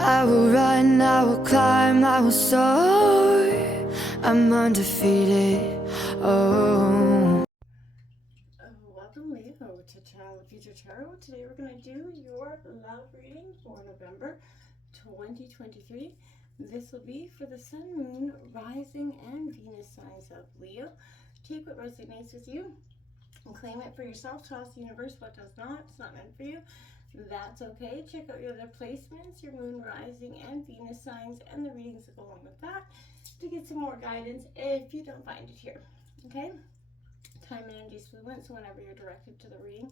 I will run, I will climb, I will soar. I'm undefeated. Oh. Welcome, Leo, to Channel of Future Tarot. Today we're going to do your love reading for November 2023. This will be for the Sun, Moon, Rising, and Venus signs of Leo. Take what resonates with you and claim it for yourself. Toss the universe what does not. It's not meant for you. That's okay. Check out your other placements, your Moon, Rising, and Venus signs, and the readings that go along with that to get some more guidance if you don't find it here. Okay? Time and energy is fluent, so whenever you're directed to the reading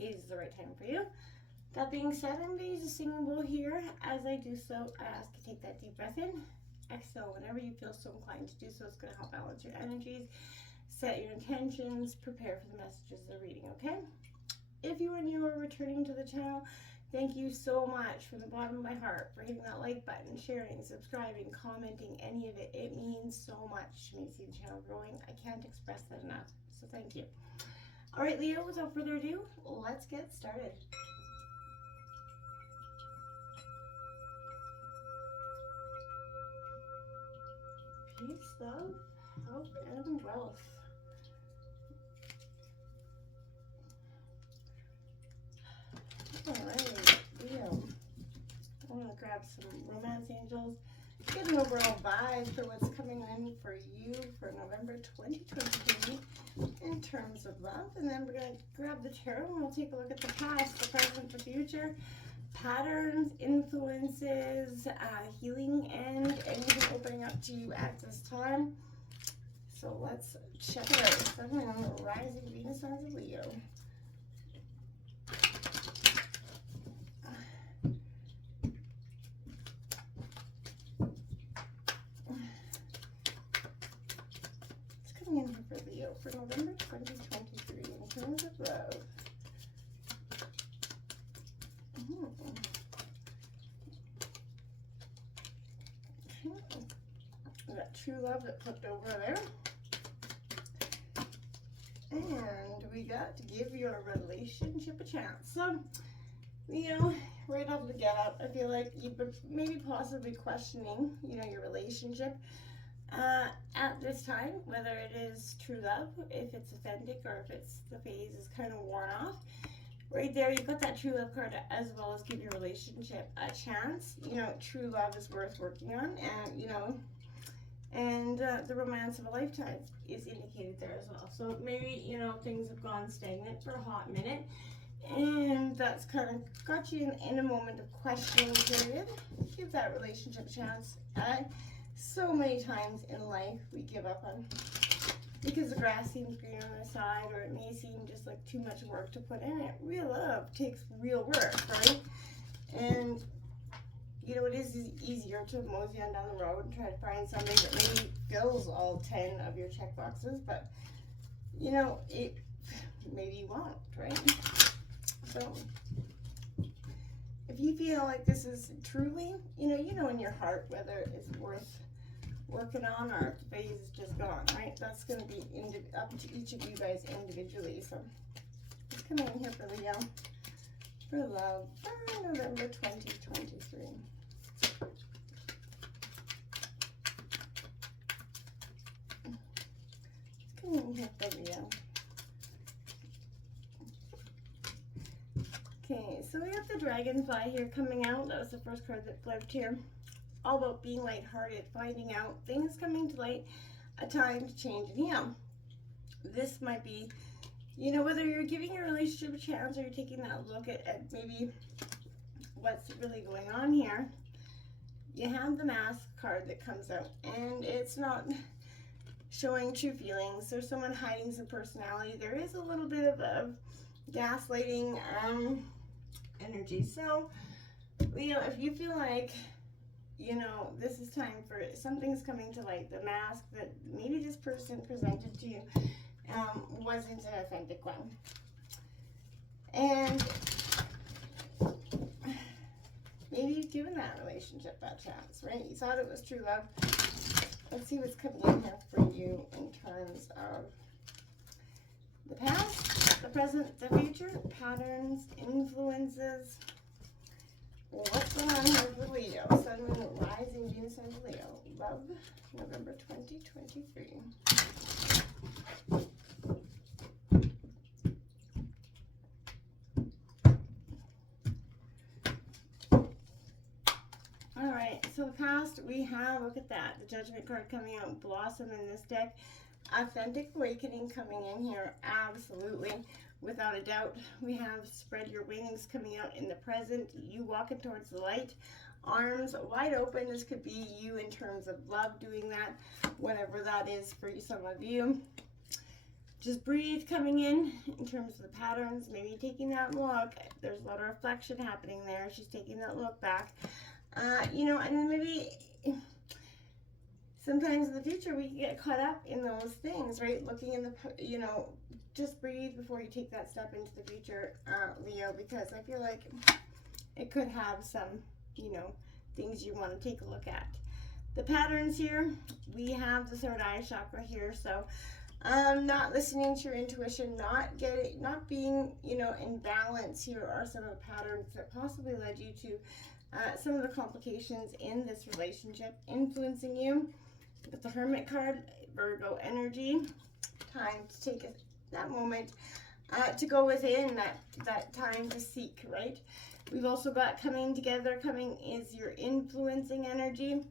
is the right time for you. That being said, I'm going to use a singing bowl here. As I do so, I ask you to take that deep breath in. Exhale whenever you feel so inclined to do so. It's going to help balance your energies, set your intentions, prepare for the messages of the reading, okay? If you are new or returning to the channel, thank you so much from the bottom of my heart for hitting that like button, sharing, subscribing, commenting, any of it. It means so much to me to see the channel growing. I can't express that enough, so thank you. All right, Leo, without further ado, let's get started. Peace, love, health, and wealth. Alright, Leo. I'm going to grab some romance angels, get an overall vibe for what's coming in for you for November 2023 in terms of love. And then we're going to grab the tarot and we'll take a look at the past, the present, the future, patterns, influences, healing, and anything opening up to you at this time. So let's check it out. Sun, Moon, Rising, Venus signs of Leo. In for Leo for November 2023 in terms of love. We got true love that flipped over there. And we got to give your relationship a chance. So, Leo, right off the get up, I feel like you've been maybe possibly questioning, your relationship. At this time, whether it is true love, if it's authentic, or if it's the phase is kind of worn off. Right there, you've got that true love card, as well as give your relationship a chance. True love is worth working on, and the romance of a lifetime is indicated there as well. So maybe, things have gone stagnant for a hot minute, and that's kind of got you in a moment of questioning period. Give that relationship a chance. So many times in life we give up on because the grass seems greener on the side, or it may seem just like too much work to put in it. Real love takes real work, right? And it is easier to mosey on down the road and try to find something that maybe fills all 10 of your check boxes, but it maybe you won't, right? So if you feel like this is truly, in your heart whether it's worth working on or if the phase is just gone, right? That's going to be up to each of you guys individually. So let's come in here for Leo for love for November 2023. Let's come in here for Leo. Okay, so we have the dragonfly here coming out. That was the first card that flipped here. All about being lighthearted, finding out things coming to light, a time to change and heal. This might be, whether you're giving your relationship a chance or you're taking that look at maybe what's really going on here. You have the Mask card that comes out, and it's not showing true feelings. There's someone hiding some personality. There is a little bit of gaslighting energy. So, if you feel like this is time for something's coming to light, the mask that maybe this person presented to you wasn't an authentic one, and maybe you've given that relationship that chance, right? You thought it was true love. Let's see what's coming in here for you in terms of the past, the present, the future, patterns, influences, What's going on here for Leo? Sun, Moon, Rising, Venus, and Leo. Love, November 2023. Alright, so the past we have, look at that, the Judgment card coming out, Blossom in this deck. Authentic Awakening coming in here, absolutely. Without a doubt, we have Spread Your Wings coming out in the present. You walking towards the light, arms wide open. This could be you in terms of love doing that, whatever that is for you, some of you. Just breathe coming in terms of the patterns, maybe taking that look. There's a lot of reflection happening there. She's taking that look back. You know, and then maybe sometimes in the future we can get caught up in those things, right? Looking in the, you know, just breathe before you take that step into the future, Leo, because I feel like it could have some, you know, things you want to take a look at. The patterns here, we have the third eye chakra here, so not listening to your intuition, not being, you know, in balance here are some of the patterns that possibly led you to some of the complications in this relationship influencing you. With the Hermit card, Virgo energy, time to take that moment to go within, that time to seek, right? We've also got coming together, coming is your influencing energy.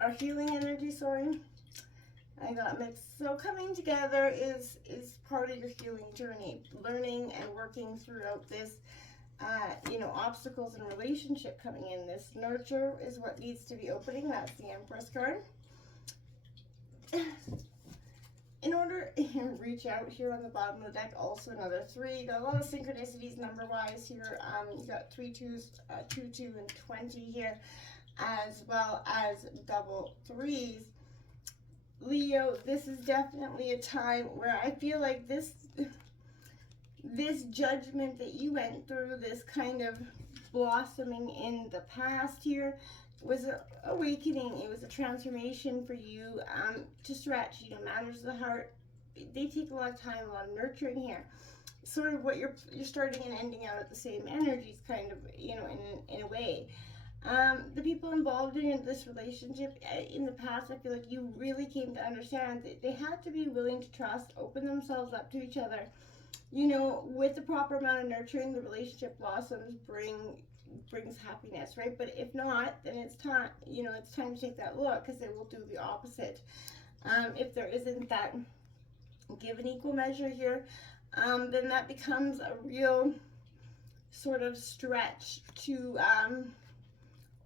Our healing energy, sorry. I got mixed. So coming together is part of your healing journey. Learning and working throughout this, you know, obstacles in relationship coming in. This nurture is what needs to be opening. That's the Empress card. In order to reach out here on the bottom of the deck, also another 3. You got a lot of synchronicities number-wise here. You got 3 2s, 2 2 and 20 here, as well as double 3s. Leo, this is definitely a time where I feel like this judgment that you went through, this kind of blossoming in the past here, was an awakening. It was a transformation for you to stretch, you know, matters of the heart. They take a lot of time, a lot of nurturing here. Sort of what you're starting and ending out at the same energies, kind of, you know, in a way. The people involved in this relationship in the past, I feel like you really came to understand that they had to be willing to trust, open themselves up to each other. You know, with the proper amount of nurturing, the relationship blossoms, brings happiness, right? But if not, then it's time, you know, it's time to take that look, because it will do the opposite. If there isn't that give an equal measure here, then that becomes a real sort of stretch to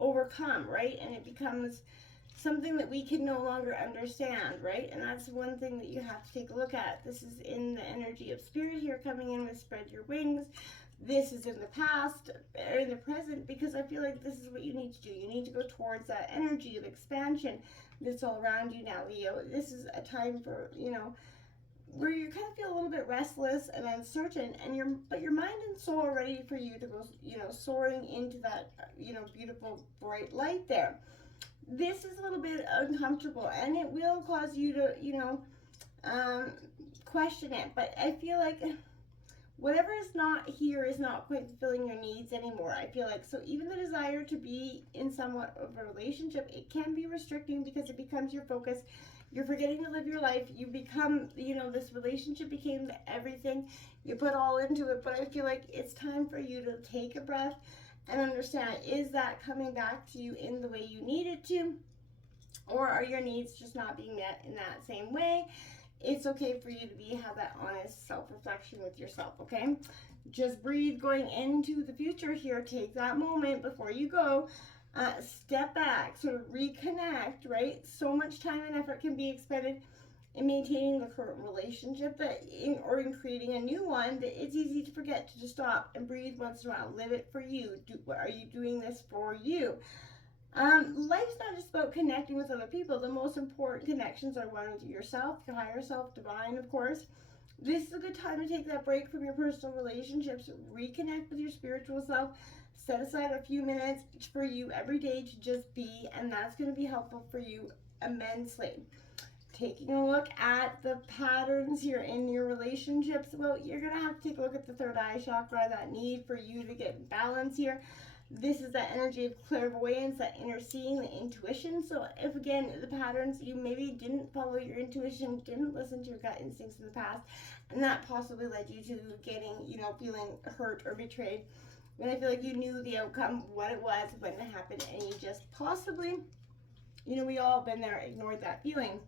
overcome, right? And it becomes something that we can no longer understand, right? And that's one thing that you have to take a look at. This is in the energy of spirit here, coming in with Spread Your Wings. This is in the past or in the present, because I feel like this is what you need to do. You need to go towards that energy of expansion that's all around you now, Leo. This is a time for, you know, where you kind of feel a little bit restless and uncertain, and but your mind and soul are ready for you to go, you know, soaring into that, you know, beautiful bright light there. This is a little bit uncomfortable, and it will cause you to, you know, question it. But I feel like whatever is not here is not quite fulfilling your needs anymore, I feel like. So even the desire to be in somewhat of a relationship, it can be restricting because it becomes your focus. You're forgetting to live your life. You become, you know, this relationship became everything. You put all into it. But I feel like it's time for you to take a breath and understand, is that coming back to you in the way you need it to? Or are your needs just not being met in that same way? It's okay for you to have that honest self-reflection with yourself, okay? Just breathe going into the future here. Take that moment before you go. Step back, sort of reconnect, right? So much time and effort can be expended in maintaining the current relationship or in creating a new one, that it's easy to forget to just stop and breathe once in a while. Live it for you. Are you doing this for you? Life's not just about connecting with other people. The most important connections are one with yourself, your higher self, divine, of course. This is a good time to take that break from your personal relationships, reconnect with your spiritual self, set aside a few minutes for you every day to just be, and that's going to be helpful for you immensely. taking a look at the patterns here in your relationships. Well, you're going to have to take a look at the third eye chakra, that need for you to get in balance here. This is that energy of clairvoyance, that inner seeing, the intuition. So if, again, the patterns, you maybe didn't follow your intuition, didn't listen to your gut instincts in the past, and that possibly led you to getting, feeling hurt or betrayed, when I feel like you knew the outcome, what it was, when it happened, and you just possibly, we all been there, ignored that feeling.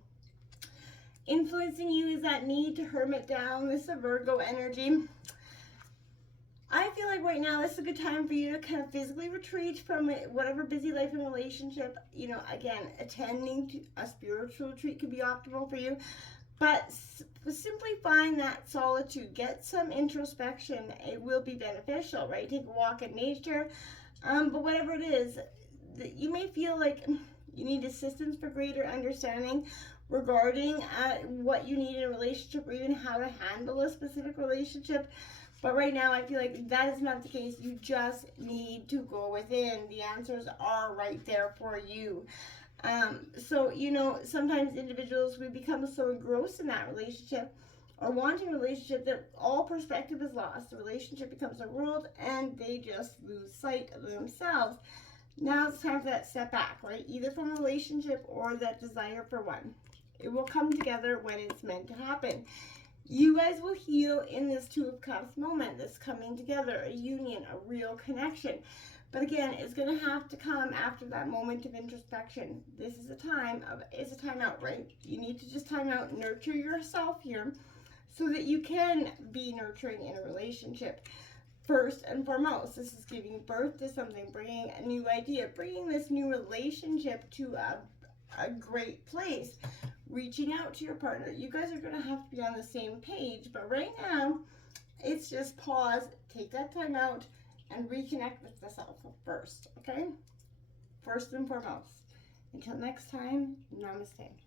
Influencing you is that need to hermit down. This is a Virgo energy. I feel like right now this is a good time for you to kind of physically retreat from whatever busy life and relationship. Again, attending to a spiritual retreat could be optimal for you. But simply find that solitude. Get some introspection. It will be beneficial, right? Take a walk in nature. But whatever it is, you may feel like you need assistance for greater understanding regarding what you need in a relationship, or even how to handle a specific relationship. But right now, I feel like that is not the case. You just need to go within. The answers are right there for you. So, sometimes individuals, we become so engrossed in that relationship or wanting a relationship that all perspective is lost. The relationship becomes their world and they just lose sight of themselves. Now it's time for that step back, right? Either from a relationship or that desire for one. It will come together when it's meant to happen. You guys will heal in this Two of Cups moment, this coming together, a union, a real connection. But again, it's going to have to come after that moment of introspection. This is it's a time out, right? You need to just time out, nurture yourself here so that you can be nurturing in a relationship. First and foremost, this is giving birth to something, bringing a new idea, bringing this new relationship to a great place, reaching out to your partner. You guys are going to have to be on the same page, but right now, it's just pause, take that time out, and reconnect with yourself first, okay? First and foremost. Until next time, namaste.